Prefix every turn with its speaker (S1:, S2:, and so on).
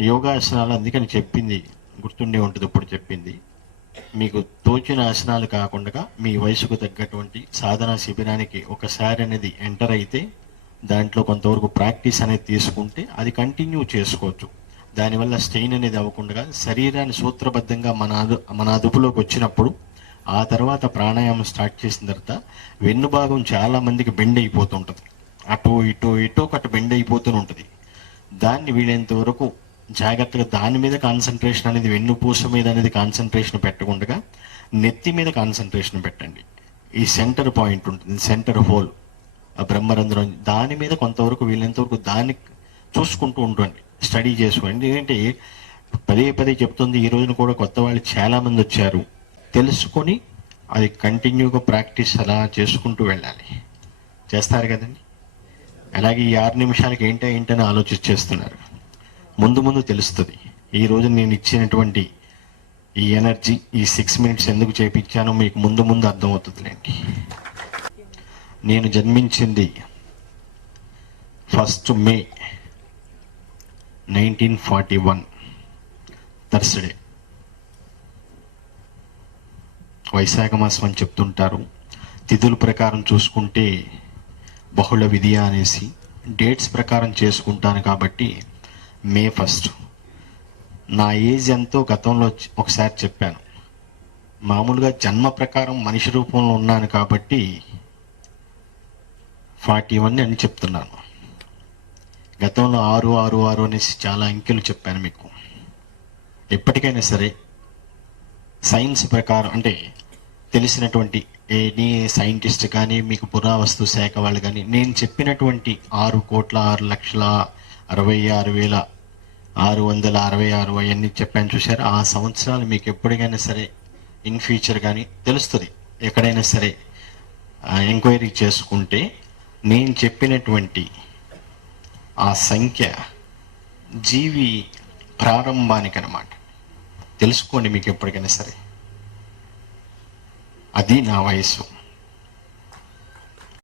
S1: యోగాసనాలు అందుకని చెప్పింది. గుర్తుండే ఉంటుంది ఇప్పుడు చెప్పింది. మీకు తోచిన ఆసనాలు కాకుండా మీ వయసుకు తగ్గటువంటి సాధన శిబిరానికి ఒకసారి అనేది ఎంటర్ అయితే దాంట్లో కొంతవరకు ప్రాక్టీస్ అనేది తీసుకుంటే అది కంటిన్యూ చేసుకోవచ్చు. దానివల్ల స్టెయిన్ అనేది అవ్వకుండా శరీరాన్ని సూత్రబద్ధంగా మన అదు మన అదుపులోకి వచ్చినప్పుడు ఆ తర్వాత ప్రాణాయామం స్టార్ట్ చేసిన తర్వాత వెన్ను భాగం చాలా మందికి బెండ్ అయిపోతుంటుంది. అటు ఇటు ఇటు ఒకటి బెండ్ అయిపోతూనే ఉంటుంది. దాన్ని వీలైనంత వరకు జాగ్రత్తగా దాని మీద కాన్సన్ట్రేషన్ అనేది వెన్నుపూస మీద అనేది కాన్సన్ట్రేషన్ పెట్టకుండా నెత్తి మీద కాన్సన్ట్రేషన్ పెట్టండి. ఈ సెంటర్ పాయింట్ ఉంటుంది సెంటర్ హోల్ ఆ బ్రహ్మరంధ్రం దాని మీద కొంతవరకు వీలైనంతవరకు దాన్ని చూసుకుంటూ ఉండండి. స్టడీ చేసుకోండి. ఏంటంటే పదే పదే చెప్తుంది ఈ రోజున కూడా కొత్త వాళ్ళు చాలామంది వచ్చారు. తెలుసుకొని అది కంటిన్యూగా ప్రాక్టీస్ అలా చేసుకుంటూ వెళ్ళాలి. చేస్తారు కదండి? అలాగే ఈ ఆరు నిమిషాలకి ఏంటో ఏంటని ఆలోచించేస్తున్నారు ముందు ముందు తెలుస్తుంది. ఈ రోజు నేను ఇచ్చినటువంటి ఈ ఎనర్జీ ఈ సిక్స్ మినిట్స్ ఎందుకు చేపించానో మీకు ముందు ముందు అర్థమవుతుందిలేండి. నేను జన్మించింది first May nineteen forty one Thursday వైశాఖ మాసం అని చెప్తుంటారు. తిథుల ప్రకారం చూసుకుంటే బహుళ విధియ అనేసి డేట్స్ ప్రకారం చేసుకుంటాను కాబట్టి మే ఫస్ట్. నా ఏజ్ ఎంతో గతంలో ఒకసారి చెప్పాను. మామూలుగా జన్మ ప్రకారం మనిషి రూపంలో ఉన్నాను కాబట్టి ఫార్టీ వన్ అని చెప్తున్నాను. గతంలో ఆరు ఆరు ఆరు అనేసి చాలా అంకెలు చెప్పాను మీకు. ఎప్పటికైనా సరే సైన్స్ ప్రకారం అంటే తెలిసినటువంటి ఎనీ సైంటిస్ట్ కానీ మీకు పురావస్తు శాఖ వాళ్ళు కానీ నేను చెప్పినటువంటి ఆరు కోట్ల ఆరు లక్షల అరవై ఆరు వేల ఆరు వందల అరవై ఆరు అవన్నీ చెప్పాను చూశారు. ఆ సంవత్సరాలు మీకు ఎప్పటికైనా సరే ఇన్ ఫ్యూచర్ కానీ తెలుస్తుంది. ఎక్కడైనా సరే ఎంక్వైరీ చేసుకుంటే నేను చెప్పినటువంటి ఆ సంఖ్య జీవి ప్రారంభానికి అనమాట తెలుసుకోండి మీకు ఎప్పటికైనా సరే. అది నా వయసు